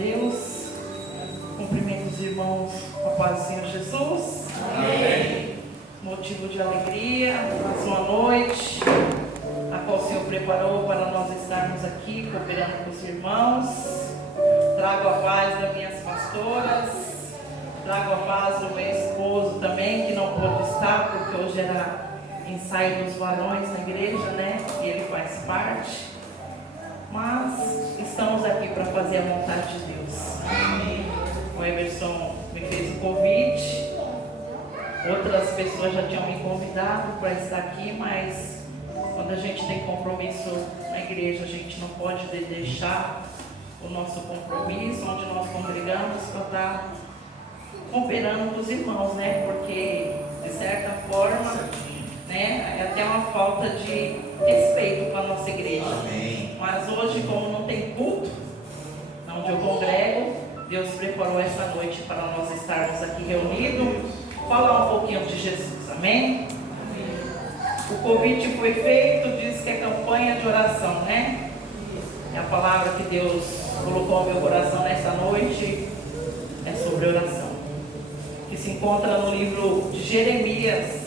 Deus. Cumprimento os irmãos com a paz do Senhor Jesus. Amém. Motivo de alegria, mais uma noite, a qual o Senhor preparou para nós estarmos aqui cooperando com os irmãos. Trago a paz das minhas pastoras, trago a paz do meu esposo também, que não pôde estar, porque hoje era ensaio dos varões na igreja, né? E ele faz parte. Mas estamos aqui para fazer a vontade de Deus. O Emerson me fez o convite. Outras pessoas já tinham me convidado para estar aqui, mas quando a gente tem compromisso na igreja, a gente não pode deixar o nosso compromisso, onde nós congregamos, para estar cooperando com os irmãos, né? Porque, de certa forma, né, é até uma falta de respeito com a nossa igreja. Amém. Mas hoje, como não tem culto, onde eu congrego, Deus preparou essa noite para nós estarmos aqui reunidos, falar um pouquinho de Jesus, amém? O convite foi feito, diz que é campanha de oração, né? É a palavra que Deus colocou no meu coração nessa noite, é sobre oração, que se encontra no livro de Jeremias.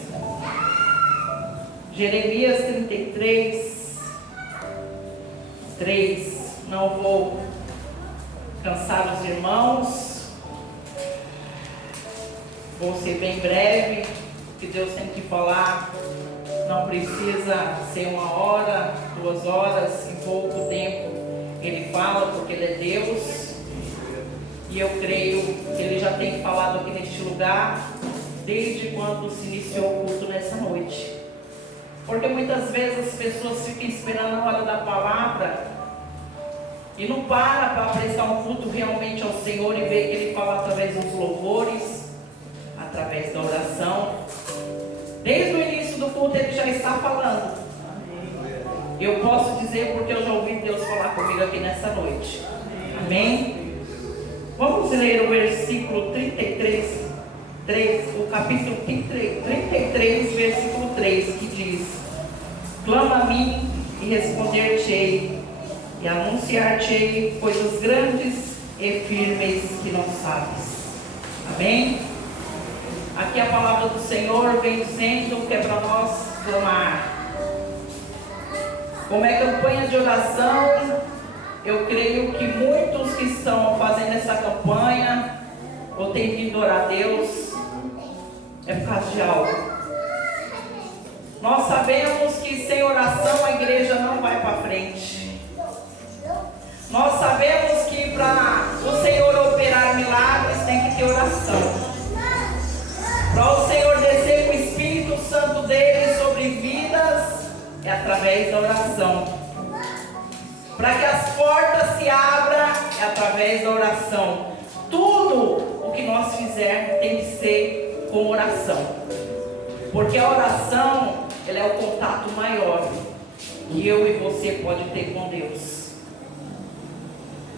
Jeremias 33:3. Não vou cansar os irmãos, vou ser bem breve, que Deus tem que falar. Não precisa ser 1 hora, 2 horas, em pouco tempo Ele fala, porque Ele é Deus. E eu creio que Ele já tem falado aqui neste lugar, desde quando se iniciou o culto nessa noite. Porque muitas vezes as pessoas ficam esperando a hora da palavra e não para prestar um culto realmente ao Senhor e ver que Ele fala através dos louvores, através da oração. Desde o início do culto Ele já está falando. Eu posso dizer porque eu já ouvi Deus falar comigo aqui nessa noite. Amém? Vamos ler o versículo 33. O capítulo 33, versículo 3, que diz: clama a mim e responder-te-ei, e anunciar-te-ei coisas grandes e firmes que não sabes. Amém? Aqui a palavra do Senhor vem dizendo que é para nós clamar. Como é campanha de oração, eu creio que muitos que estão fazendo essa campanha ou têm vindo orar a Deus é por causa de algo. Nós sabemos que sem oração a igreja não vai para frente. Nós sabemos que para o Senhor operar milagres tem que ter oração. Para o Senhor descer com o Espírito Santo dele sobre vidas é através da oração. Para que as portas se abram é através da oração. Tudo o que nós fizermos tem que ser com oração, porque a oração, ela é o contato maior que eu e você pode ter com Deus.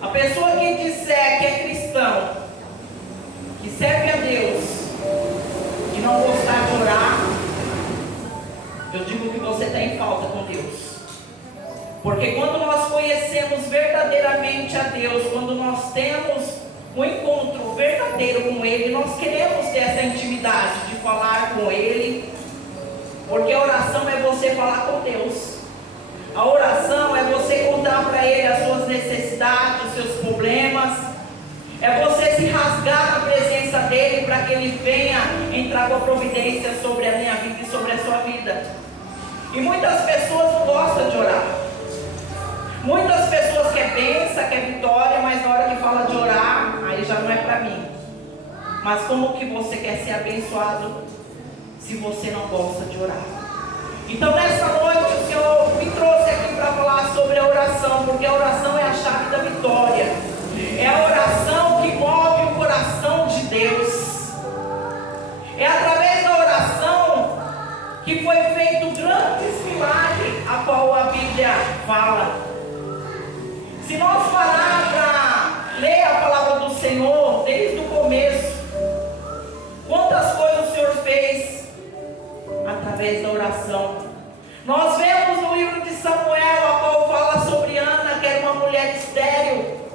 A pessoa que disser que é cristão, que serve a Deus, e não gostar de orar, eu digo que você está em falta com Deus. Porque quando nós conhecemos verdadeiramente a Deus, quando nós temos um encontro verdadeiro com Ele, nós queremos ter essa intimidade de falar com Ele, porque a oração é você falar com Deus. A oração é você contar para Ele as suas necessidades, os seus problemas, é você se rasgar na presença dEle para que Ele venha entrar com a providência sobre a minha vida e sobre a sua vida. E muitas pessoas não gostam de orar. Muitas pessoas querem bênção, querem vitória, mas na hora que fala de orar, aí já não é para mim. Mas como que você quer ser abençoado se você não gosta de orar? Então nessa noite o Senhor me trouxe aqui para falar sobre a oração, porque a oração é a chave da vitória. É a oração que move o coração de Deus. É através da oração que foi feito grandes milagres, a qual a Bíblia fala. Se nós parar para ler a palavra do Senhor desde o começo, quantas coisas o Senhor fez através da oração. Nós vemos no livro de Samuel, a qual fala sobre Ana, que era uma mulher estéril.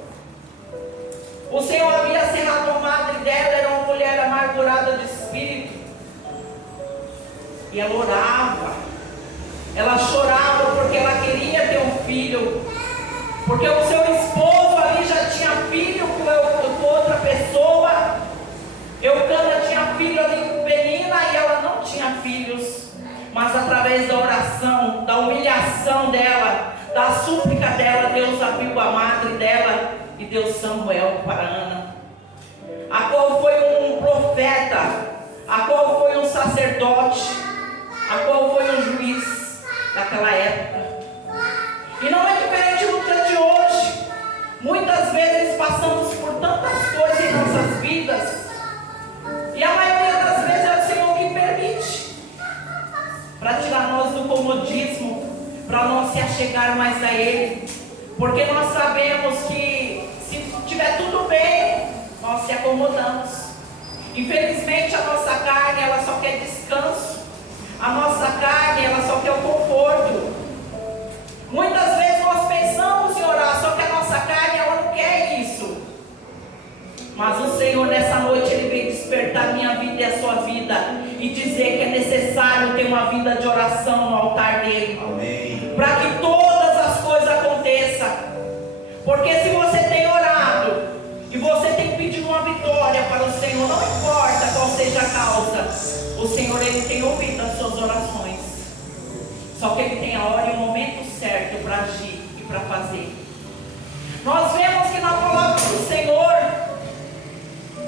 O Senhor havia cerrado a madre dela, era uma mulher amargurada de espírito. E ela orava, ela chorava porque ela queria ter um filho, porque o seu esposo ali já tinha filho com outra pessoa. Eucana tinha filho ali com Penina e ela não tinha filhos. Mas através da oração, da humilhação dela, da súplica dela, Deus abriu a madre dela e deu Samuel para Ana, a qual foi um profeta, a qual foi um sacerdote, a qual foi um juiz daquela época. E não é diferente no dia de hoje. Muitas vezes passamos por tantas coisas em nossas vidas, e a maioria das vezes é o Senhor que permite, para tirar nós do comodismo, para nós se achegar mais a Ele, porque nós sabemos que se estiver tudo bem, nós se acomodamos. Infelizmente a nossa carne, ela só quer descanso, a nossa carne, ela só quer o conforto. Muitas vezes nós pensamos em orar, só que a nossa carne, ela não quer isso. Mas o Senhor nessa noite, Ele vem despertar a minha vida e a sua vida, e dizer que é necessário ter uma vida de oração no altar dEle. Amém. Para que todas as coisas aconteçam. Porque se você tem orado e você tem pedido uma vitória para o Senhor, não importa qual seja a causa, o Senhor, Ele tem ouvido as suas orações. Só que Ele tem a hora e o momento certo para agir e para fazer. Nós vemos que na palavra do Senhor,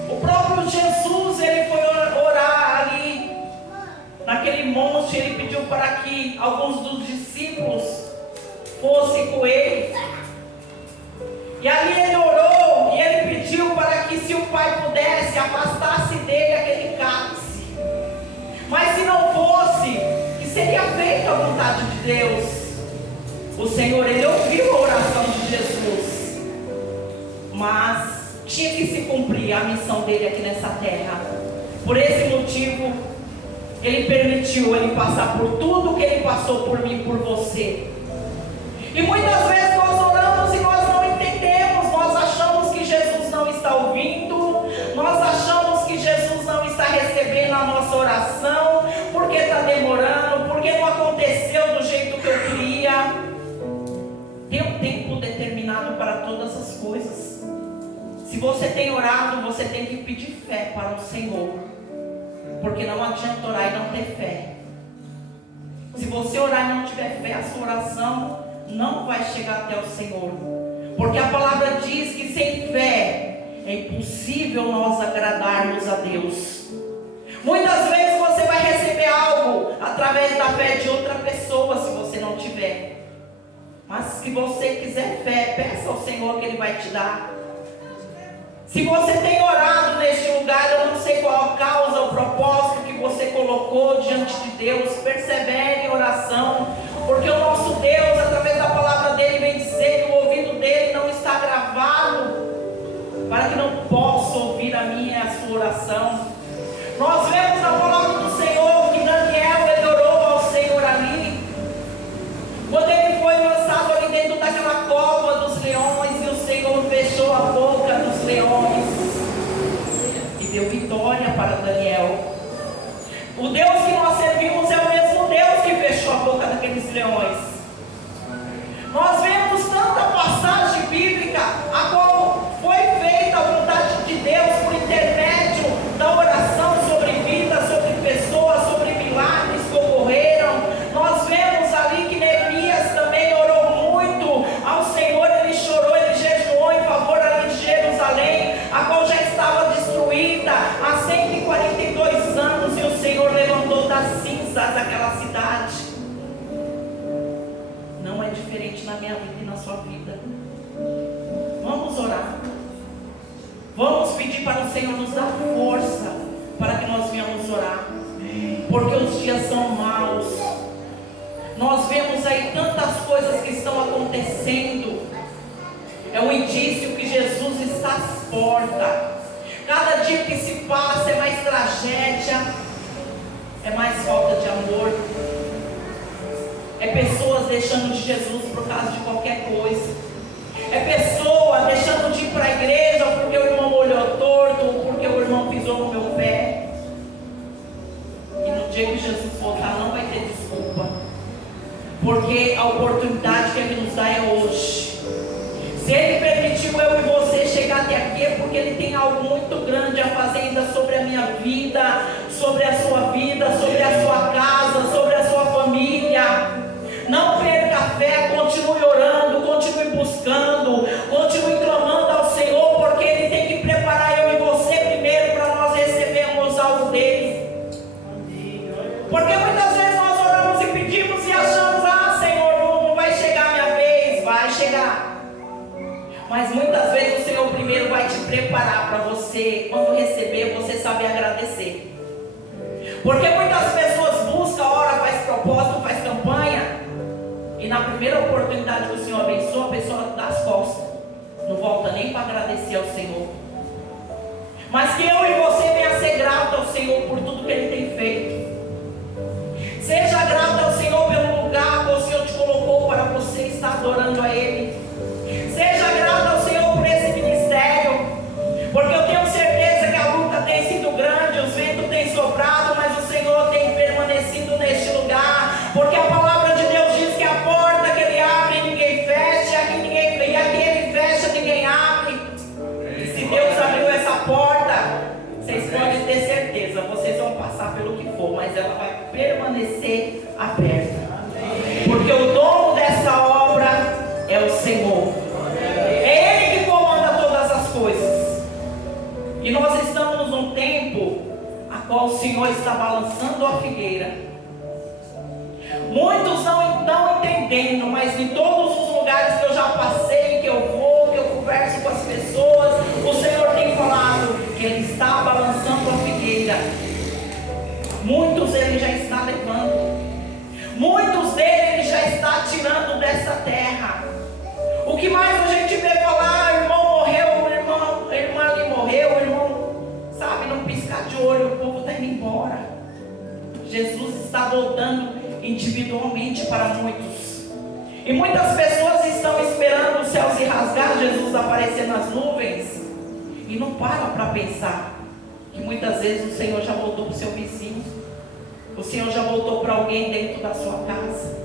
o próprio Jesus, Ele foi orar ali naquele monte. Ele pediu para que alguns dos discípulos fossem com Ele. E ali Ele orou e Ele pediu para que, se o Pai pudesse, afastasse dele aquele cálice. Mas se não fosse, que seria feita a vontade de Deus. O Senhor, Ele ouviu a oração de Jesus, mas tinha que se cumprir a missão dele aqui nessa terra. Por esse motivo, Ele permitiu Ele passar por tudo que Ele passou por mim e por você. E muitas vezes nós oramos e nós não entendemos. Nós achamos que Jesus não está ouvindo, nós achamos que Jesus não está recebendo a nossa oração, porque está demorando, porque não aconteceu do jeito que eu queria. Tem um tempo determinado para todas as coisas. Se você tem orado, você tem que pedir fé para o Senhor, porque não adianta orar e não ter fé. Se você orar e não tiver fé, a sua oração não vai chegar até o Senhor, porque a palavra diz que sem fé é impossível nós agradarmos a Deus. Muitas vezes você vai receber algo através da fé de outra pessoa, se você não tiver. Mas se você quiser fé, peça ao Senhor que Ele vai te dar. Se você tem orado neste lugar, eu não sei qual a causa, o propósito que você colocou diante de Deus, persevere em oração, porque o nosso Deus, através da palavra dEle, vem dizer que o ouvido dEle não está gravado, para que não possa ouvir a minha e a sua oração. Nós vemos na palavra do Senhor que Daniel, ele orou ao Senhor ali, quando ele foi lançado ali dentro daquela cova dos leões, e o Senhor fechou a boca dos leões e deu vitória para Daniel. O Deus que nós servimos é o mesmo Deus que fechou a boca daqueles leões. Nós vemos tanta passagem bíblica a qual foi feita a vontade de Deus por intermédio da oração sobre vidas, sobre pessoas, sobre milagres que ocorreram. Nós vemos ali que Neemias também orou muito ao Senhor. Ele chorou, ele jejuou em favor ali de Jerusalém, a qual já estava destruída há 142 anos, e o Senhor levantou das cinzas aquela cidade. Não é diferente na minha vida e na sua vida. Vamos orar. Vamos pedir para o Senhor nos dar força para que nós venhamos orar, porque os dias são maus. Nós vemos aí tantas coisas que estão acontecendo. É um indício que Jesus está às portas. Cada dia que se passa é mais tragédia, é mais falta de amor, é pessoas deixando de Jesus por causa de qualquer coisa, é pessoa deixando de ir para a igreja porque o irmão até aqui é porque Ele tem algo muito grande a fazer ainda sobre a minha vida, sobre a sua vida, sobre a sua casa, sobre a sua família. Não perca a fé, continue orando, continue buscando, continue clamando ao Senhor, porque Ele tem que preparar eu e você primeiro para nós recebermos algo dEle. Porque muitas vezes nós oramos e pedimos e achamos, Senhor, não vai chegar a minha vez. Vai chegar. Mas muitas vezes o Senhor primeiro vai te preparar para você, quando receber, você saber agradecer. Porque muitas pessoas buscam, ora, faz propósito, faz campanha, e na primeira oportunidade que o Senhor abençoa, a pessoa dá as costas, não volta nem para agradecer ao Senhor. Mas que eu e você venha ser grato ao Senhor por tudo que Ele tem feito. Seja grato ao Senhor pelo lugar que o Senhor te colocou para você estar adorando a Ele. Seja grato ao Senhor por esse ministério, porque eu tenho certeza que a luta tem sido grande, os ventos têm soprado, mas o Senhor tem permanecido neste lugar, porque a palavra de Deus diz que a porta que Ele abre ninguém fecha, e a que Ele fecha ninguém abre. E se Deus abriu essa porta, vocês podem ter certeza, vocês vão passar pelo que for, mas ela vai permanecer aberta, porque o dono dessa obra é o Senhor. É Ele que comanda todas as coisas. E nós estamos num tempo a qual o Senhor está balançando a figueira. Muitos não estão entendendo, mas em todos os lugares que eu já passei, que eu vou, que eu converso com as pessoas, o Senhor tem falado que Ele está balançando a figueira. Muitos Ele já está levando. Muitos dele Ele já está tirando dessa terra. O que mais a gente vê falar, irmão morreu, irmã ali morreu, irmão, sabe, não piscar de olho, o povo está indo embora. Jesus está voltando individualmente para muitos. E muitas pessoas estão esperando os céus se rasgar, Jesus aparecer nas nuvens, e não param para pensar que muitas vezes o Senhor já voltou para o seu vizinho, o Senhor já voltou para alguém dentro da sua casa.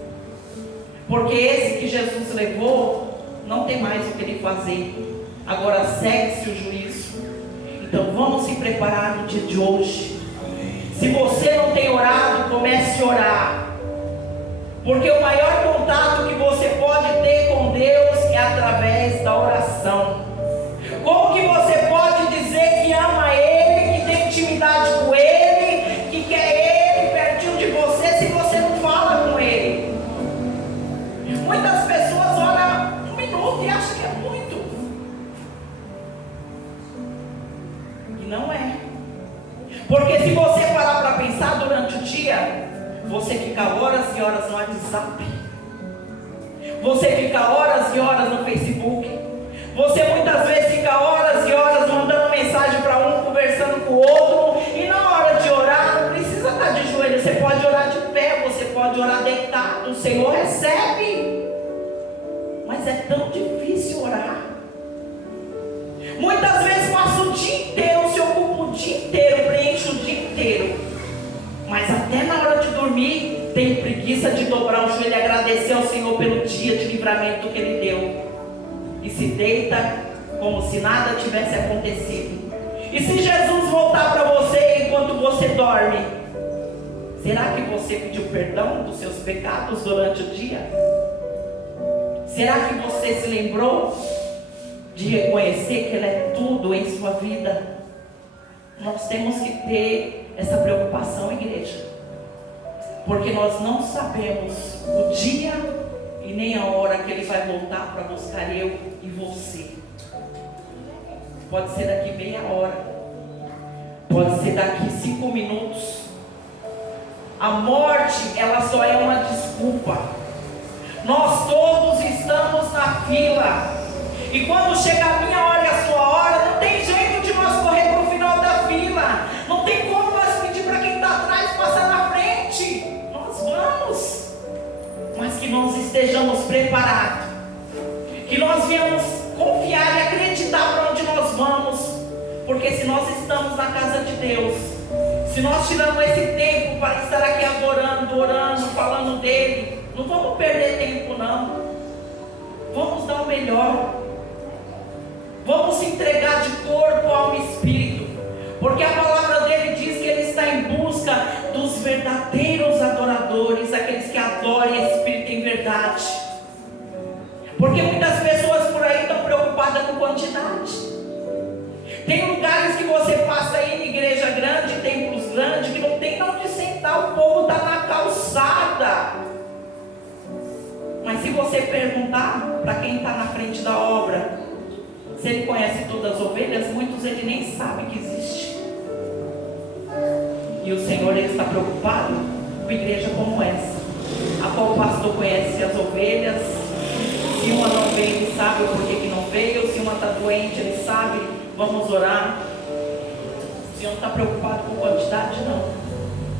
Porque esse que Jesus levou não tem mais o que Ele fazer. Agora segue-se o juízo. Então vamos se preparar no dia de hoje. Se você não tem orado, comece a orar. Porque o maior contato que você pode ter com Deus é através da oração. Como que você pode dizer que ama Ele, que tem intimidade com Ele, que quer Ele pertinho de você, se você não fala com Ele? Muitas pessoas oram um minuto e acham que é muito. E não é. Porque se você parar para pensar durante o dia, você fica horas e horas no WhatsApp, você fica horas e horas no Facebook, você muitas vezes fica horas e horas mandando mensagem para um, conversando com o outro, e na hora de orar, não precisa estar de joelho, você pode orar de pé, você pode orar deitado, o Senhor recebe. Mas é tão difícil orar. Muitas vezes passa o dia inteiro, se ocupa o dia inteiro, preenche o dia inteiro, mas até na hora de dormir tem preguiça de dobrar o joelho e agradecer ao Senhor pelo dia de livramento que Ele deu, e se deita como se nada tivesse acontecido. E se Jesus voltar para você enquanto você dorme, será que você pediu perdão dos seus pecados durante o dia? Será que você se lembrou de reconhecer que Ele é tudo em sua vida? Nós temos que ter essa preocupação, igreja, porque nós não sabemos o dia e nem a hora que Ele vai voltar para buscar eu e você. Pode ser daqui meia hora, pode ser daqui 5 minutos. A morte, ela só é uma desculpa. Nós todos estamos na fila, e quando chega a minha hora e a sua hora, não tem jeito de nós correr para o final da fila, não tem como nós pedir para quem está atrás passar na frente. Nós vamos, mas que nós estejamos preparados, que nós venhamos confiar e acreditar para onde nós vamos, porque se nós estamos na casa de Deus, se nós tiramos esse tempo para estar aqui adorando, orando, falando dEle, não vamos perder tempo não, vamos dar o melhor, Vamos se entregar de corpo, alma e espírito, porque a palavra dele diz que ele está em busca dos verdadeiros adoradores, aqueles que adoram em espírito e em verdade. Porque muitas pessoas por aí estão preocupadas com quantidade. Tem lugares que você passa aí em igreja grande, templos grandes, que não tem onde sentar, o povo está na calçada. Mas se você perguntar para quem está na frente da obra, se ele conhece todas as ovelhas, muitos ele nem sabe que existe. E o Senhor ele está preocupado com igreja como essa, a qual o pastor conhece as ovelhas. Se uma não veio, ele sabe o porquê que não veio. Se uma está doente, ele sabe, vamos orar. O Senhor não está preocupado com quantidade, não.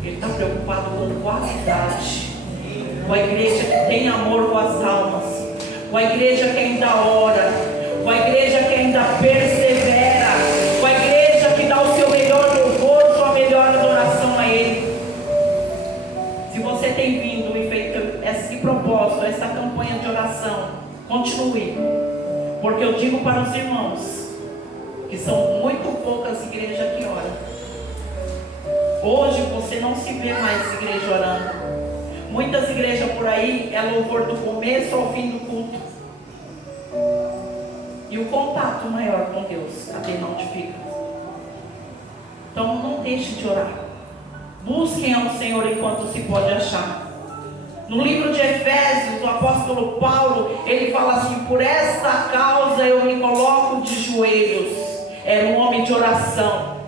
Ele está preocupado com qualidade. Com a igreja que tem amor com as almas, com a igreja que ainda ora, com a igreja que ainda persevera, com a igreja que dá o seu melhor louvor, sua melhor adoração a Ele. Se você tem vindo e feito esse propósito, essa campanha de oração, continue, porque eu digo para os irmãos que são muito poucas igrejas que oram. Hoje você não se vê mais igreja orando. Muitas igrejas por aí é louvor do começo ao fim do culto. E o contato maior com Deus, cadê onde fica? Então não deixe de orar. Busquem ao Senhor enquanto se pode achar. No livro de Efésios, o apóstolo Paulo, ele fala assim: por esta causa eu me coloco de joelhos. Era um homem de oração.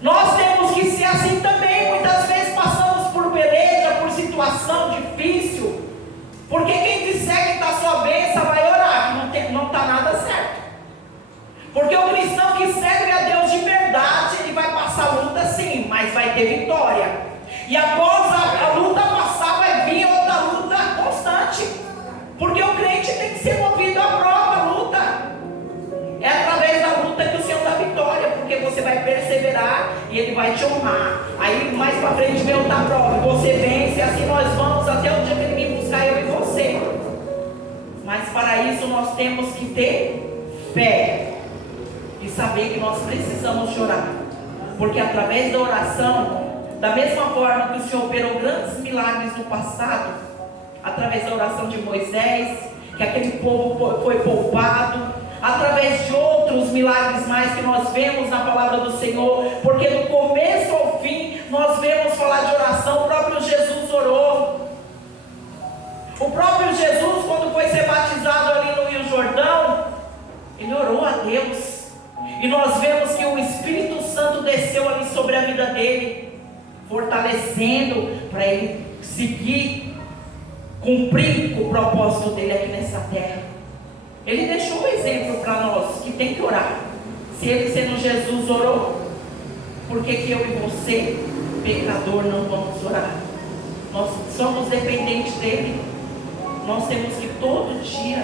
Nós temos que ser assim também. Muitas vezes passamos por peleja, por situação difícil, porque quem disser que está sua bênção vai orar, que não está nada certo. Porque o cristão que serve a Deus de verdade, ele vai passar luta sim, mas vai ter vitória. E após a luta passar, vai vir outra luta constante, porque o crente tem que ser movido à prova, à luta. É através da luta que o Senhor dá vitória, porque você vai perseverar e Ele vai te honrar. Aí mais para frente vem outra prova, você vence, e assim nós vamos até o dia que Ele me buscar, eu e você. Mas para isso nós temos que ter fé e saber que nós precisamos de orar, porque através da oração, da mesma forma que o Senhor operou grandes milagres no passado, através da oração de Moisés, que aquele povo foi poupado, através de outros milagres mais que nós vemos na palavra do Senhor, porque do começo ao fim nós vemos falar de oração. O próprio Jesus orou. O próprio Jesus, quando foi ser batizado ali no Rio Jordão, ele orou a Deus, e nós vemos que o Espírito Santo desceu ali sobre a vida dele, fortalecendo para ele seguir, cumprir o propósito dele aqui nessa terra. Ele deixou um exemplo para nós, que tem que orar. Se ele, sendo Jesus, orou, por que eu e você, pecador, não vamos orar? Nós somos dependentes dele. Nós temos que todo dia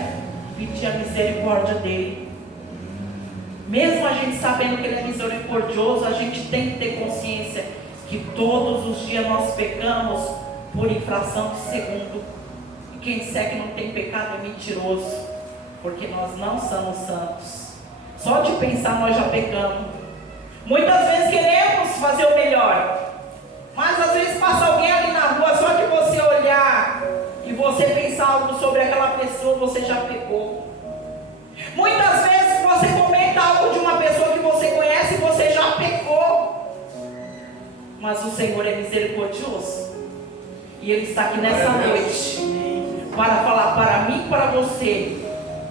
pedir a misericórdia dele. Mesmo a gente sabendo que ele é misericordioso, a gente tem que ter consciência que todos os dias nós pecamos por infração de segundo. E quem disser que não tem pecado é mentiroso, porque nós não somos santos. Só de pensar nós já pecamos. Muitas vezes queremos fazer o melhor, mas às vezes passa alguém ali na rua, só de você olhar e você pensar algo sobre aquela pessoa, você já pecou. Muitas vezes você comenta algo de uma pessoa que você conhece e você já pecou. Mas o Senhor é misericordioso, e Ele está aqui nessa noite para falar para mim e para você: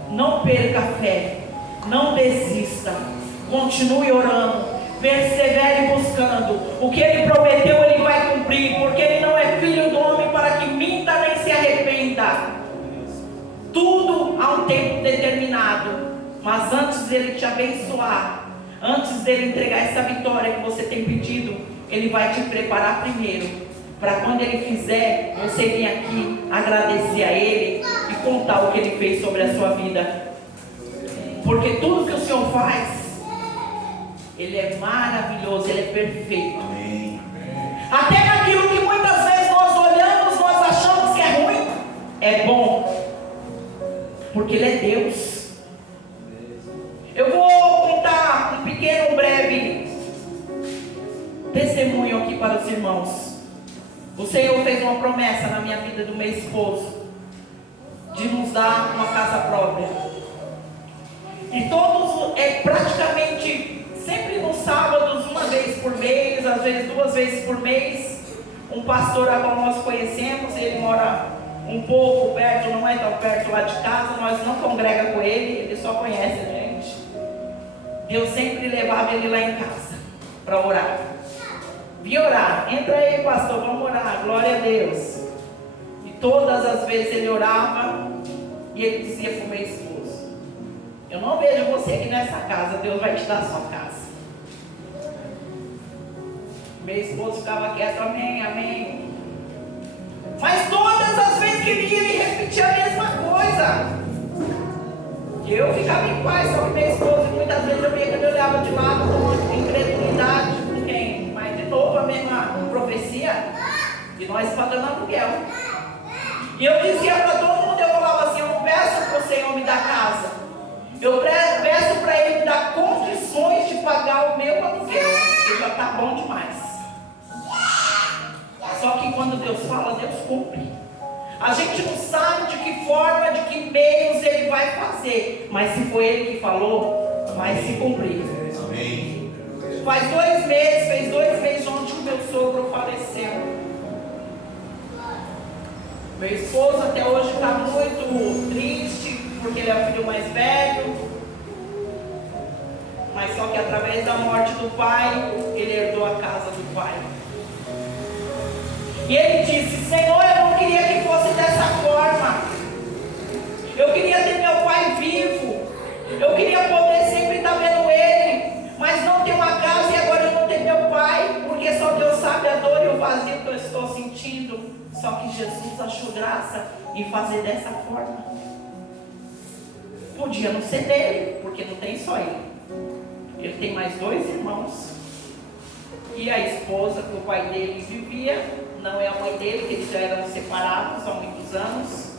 não perca a fé, não desista, continue orando, persevere buscando. O que Ele prometeu Ele vai cumprir, porque Ele não é filho do homem para que minta nem se arrependa. Tudo há um tempo determinado, mas antes dele te abençoar, antes dele entregar essa vitória que você tem pedido, Ele vai te preparar primeiro, para quando Ele fizer, você vir aqui agradecer a Ele e contar o que Ele fez sobre a sua vida. Porque tudo que o Senhor faz, Ele é maravilhoso, Ele é perfeito. Amém. Até naquilo que muitas vezes nós olhamos, nós achamos que é ruim, é bom, porque Ele é Deus. testemunho aqui para os irmãos. O Senhor fez uma promessa na minha vida do meu esposo, de nos dar uma casa própria. E todos, praticamente, sempre nos sábados, uma vez por mês, às vezes 2 vezes por mês, um pastor a qual nós conhecemos, ele mora um pouco perto, não é tão perto lá de casa, nós não congrega com ele, ele só conhece a gente. Deus sempre levava ele lá em casa para orar. Vim orar, entra aí, pastor, vamos orar, glória a Deus. E todas as vezes ele orava e ele dizia para o meu esposo: eu não vejo você aqui nessa casa, Deus vai te dar a sua casa. Meu esposo ficava quieto, amém, amém. Mas todas as vezes que ele repetia a mesma coisa. Eu ficava em paz, só que meu esposo, muitas vezes eu via que ele olhava de lado com uma incredulidade, com quem? Mas de novo a mesma profecia, e nós pagando aluguel. E eu dizia para todo mundo, eu falava assim: eu não peço para o Senhor me dar casa, eu peço para Ele me dar condições de pagar o meu aluguel, que já está bom demais. Só que quando Deus fala, Deus cumpre. A gente não sabe de que forma, de que meios Ele vai fazer, mas se foi Ele que falou, vai se cumprir. Amém. Fez 2 meses ontem que o meu sogro faleceu. Meu esposo até hoje está muito triste, porque ele é o filho mais velho. Mas só que através da morte do pai, ele herdou a casa do pai. E ele disse: Senhor, eu não queria que fosse dessa forma. Eu queria ter meu pai vivo. Eu queria poder sempre estar vendo ele. Mas não ter uma casa e agora eu não ter meu pai. Porque só Deus sabe a dor e o vazio que eu estou sentindo. Só que Jesus achou graça em fazer dessa forma. Podia não ser dele, porque não tem só ele. Ele tem mais 2 irmãos. E a esposa que o pai dele vivia, não é a mãe dele, que eles já eram separados há muitos anos.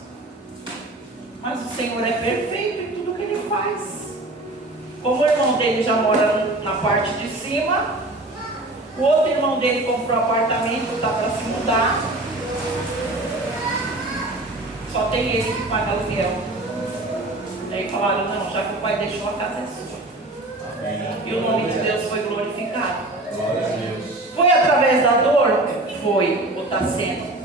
Mas o Senhor é perfeito em tudo que Ele faz. Como o irmão dele já mora na parte de cima, o outro irmão dele comprou apartamento, está para se mudar. Só tem ele que paga aluguel. Daí falaram: não, já que o pai deixou, a casa é sua. Amém. E o nome de Deus foi glorificado. Glória a Deus. Foi através da dor? Foi, ou está sendo.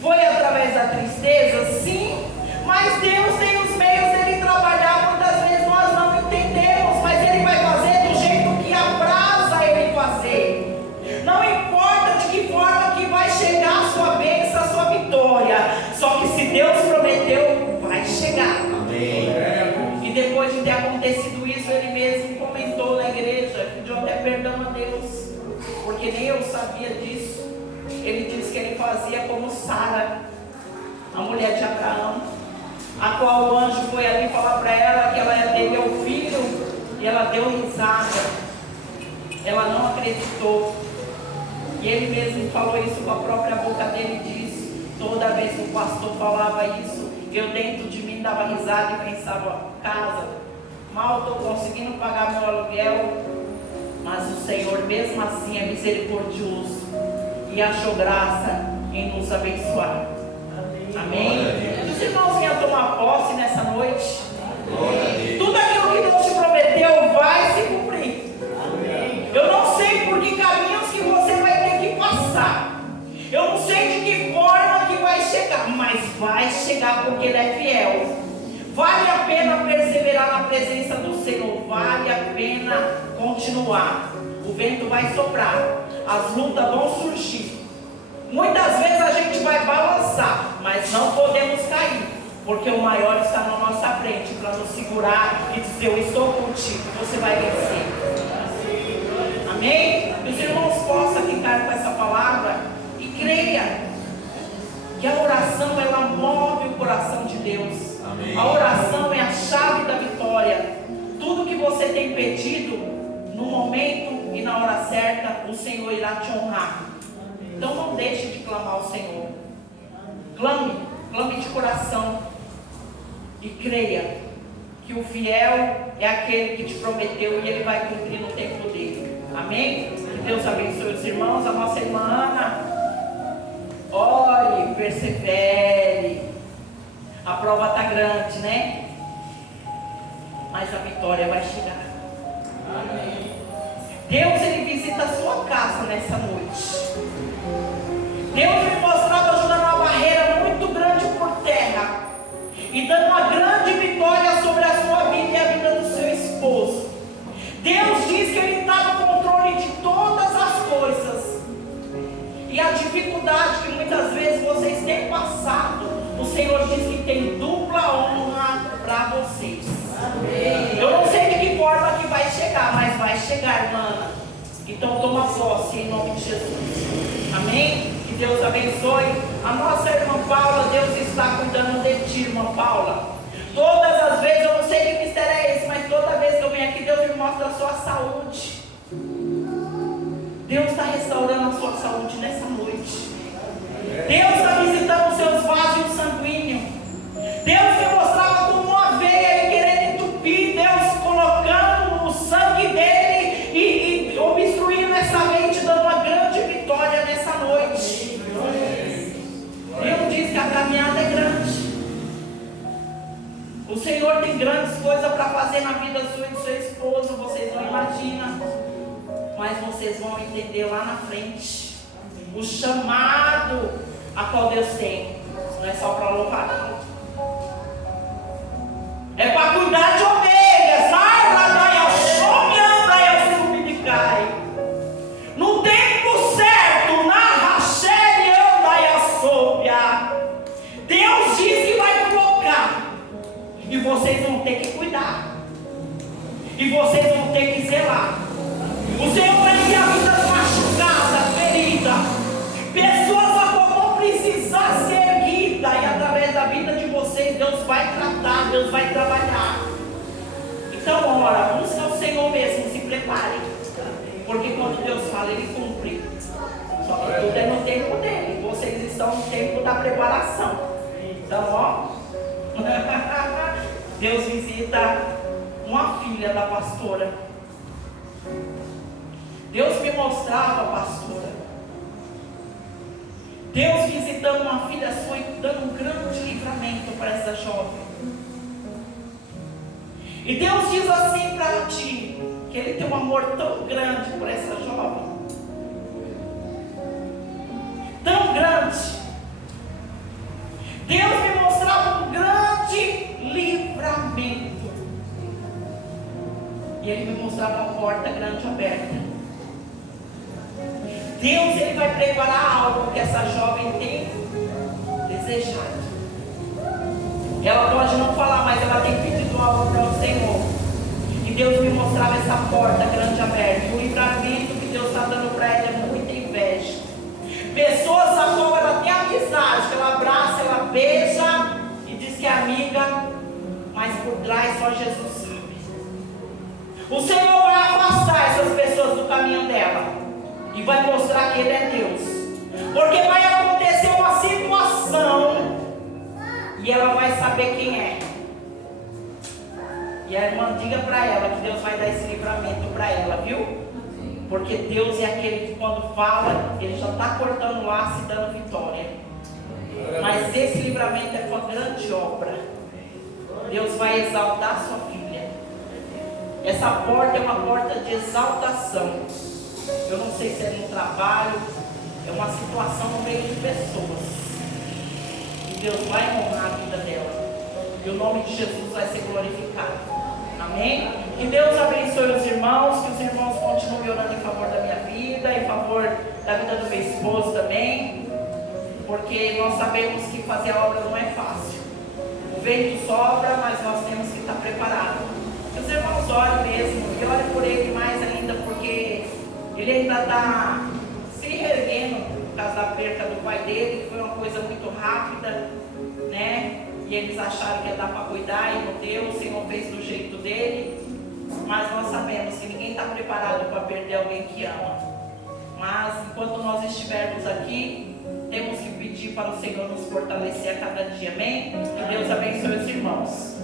Foi através da tristeza? Sim. Mas Deus tem os meios dele trabalhar. Muitas vezes nós não entendemos, mas Ele vai fazer do jeito que apraza Ele fazer. Não importa de que forma que vai chegar a sua bênção, a sua vitória. Só que se Deus prometeu, vai chegar. Amém. E depois de ter acontecido isso, ele mesmo comentou na igreja, pediu até perdão a Deus, porque nem eu sabia disso. Ele disse que ele fazia como Sara, a mulher de Abraão, a qual o anjo foi ali falar para ela que ela ia ter meu filho, e ela deu risada, ela não acreditou. E ele mesmo falou isso com a própria boca dele e disse: toda vez que o pastor falava isso, eu dentro de mim dava risada e pensava: casa, mal estou conseguindo pagar meu aluguel, mas o Senhor mesmo assim é misericordioso e achou graça em nos abençoar. Amém? Os irmãos venham tomar posse nessa noite. Tudo aquilo que Deus te prometeu vai se cumprir. Eu não sei por que caminhos que você vai ter que passar. Eu não sei de que forma que vai chegar, mas vai chegar porque Ele é fiel. Vale a pena perseverar na presença do Senhor. Vale a pena continuar. O vento vai soprar, as lutas vão surgir. Muitas vezes a gente vai balançar, mas não podemos cair, porque o maior está na nossa frente para nos segurar e dizer: eu estou contigo, você vai vencer. Amém? Que os irmãos possam ficar com essa palavra e creia que a oração, ela move o coração de Deus. Amém. A oração é a chave da vitória. Tudo que você tem pedido, no momento e na hora certa, o Senhor irá te honrar. Então não deixe de clamar ao Senhor. Clame de coração. E creia que o fiel é aquele que te prometeu e Ele vai cumprir no tempo dele. Amém? Deus abençoe os irmãos. A nossa irmã Ana, ore, persevere. A prova está grande, né? Mas a vitória vai chegar. Amém. Deus, Ele visita a sua casa nessa noite. Deus me mostrava jogando uma barreira muito grande por terra e dando uma grande vitória sobre a sua vida e a vida do seu esposo. Deus diz que Ele está no controle de todas as coisas. E a dificuldade que muitas vezes vocês têm passado, o Senhor diz que tem dupla honra para vocês. Amém. Eu não sei de que forma que vai chegar, mas vai chegar, irmã. Então toma posse em nome de Jesus. Amém? Que Deus abençoe. A nossa irmã Paula, Deus está cuidando de ti, irmã Paula. Todas as vezes, eu não sei que mistério é esse, mas toda vez que eu venho aqui, Deus me mostra a sua saúde. Deus está restaurando a sua saúde nessa noite. Deus está visitando os seus vasos sanguíneos. Deus me mostrava como uma veia e querendo entupir. Deus colocando o sangue dele e obstruindo essa mente, dando uma grande vitória nessa noite. Deus diz que a caminhada é grande. O Senhor tem grandes coisas para fazer na vida sua e do seu esposo. Vocês não imaginam, mas vocês vão entender lá na frente o chamado a qual Deus tem. Não é só para louvar, não. É para cuidar de ovelhas. No tempo certo, na Rachel anda e assobia. Deus diz que vai colocar. E vocês vão ter que cuidar. E vocês vão ter que zelar. O Senhor vai enviar vidas machucadas, feridas. Pessoas a qual vão precisar ser erguidas. E através da vida de vocês, Deus vai tratar, Deus vai trabalhar. Então, ora, busca o Senhor mesmo, se preparem. Porque quando Deus fala, Ele cumpre. Só que tudo é no tempo dele. Vocês estão no tempo da preparação. Então, ó. Deus visita uma filha da pastora. Deus me mostrava, pastora, Deus visitando uma filha sua e dando um grande livramento para essa jovem. E Deus diz assim para ti, que Ele tem um amor tão grande por essa jovem, tão grande. Deus me mostrava um grande livramento. E Ele me mostrava uma porta grande aberta. Deus, Ele vai preparar algo que essa jovem tem desejado. Ela pode não falar, mas ela tem pedido algo para o Senhor. E Deus me mostrava essa porta grande aberta. E o livramento que Deus está dando para ela é muita inveja. Pessoas a qual ela tem amizade, que ela abraça, ela beija e diz que é amiga, mas por trás só Jesus sabe. O Senhor vai afastar essas pessoas do caminho dela. E vai mostrar que Ele é Deus. Porque vai acontecer uma situação e ela vai saber quem é. E a irmã, diga para ela que Deus vai dar esse livramento para ela, viu? Porque Deus é aquele que quando fala, Ele já está cortando o laço e dando vitória. Mas esse livramento é uma grande obra. Deus vai exaltar a sua filha. Essa porta é uma porta de exaltação. Eu não sei se é no trabalho, é uma situação no meio de pessoas. E Deus vai honrar a vida dela. E o nome de Jesus vai ser glorificado. Amém? Que Deus abençoe os irmãos, que os irmãos continuem orando em favor da minha vida, em favor da vida do meu esposo também. Porque nós sabemos que fazer a obra não é fácil. O vento sobra, mas nós temos que estar preparados. Que os irmãos orem mesmo, e orem por ele mais ainda, porque ele ainda está se reerguendo por causa da perca do pai dele, que foi uma coisa muito rápida, né? E eles acharam que ia dar para cuidar e não deu, o Senhor fez do jeito dele. Mas nós sabemos que ninguém está preparado para perder alguém que ama. Mas enquanto nós estivermos aqui, temos que pedir para o Senhor nos fortalecer a cada dia, amém? Que Deus abençoe os irmãos.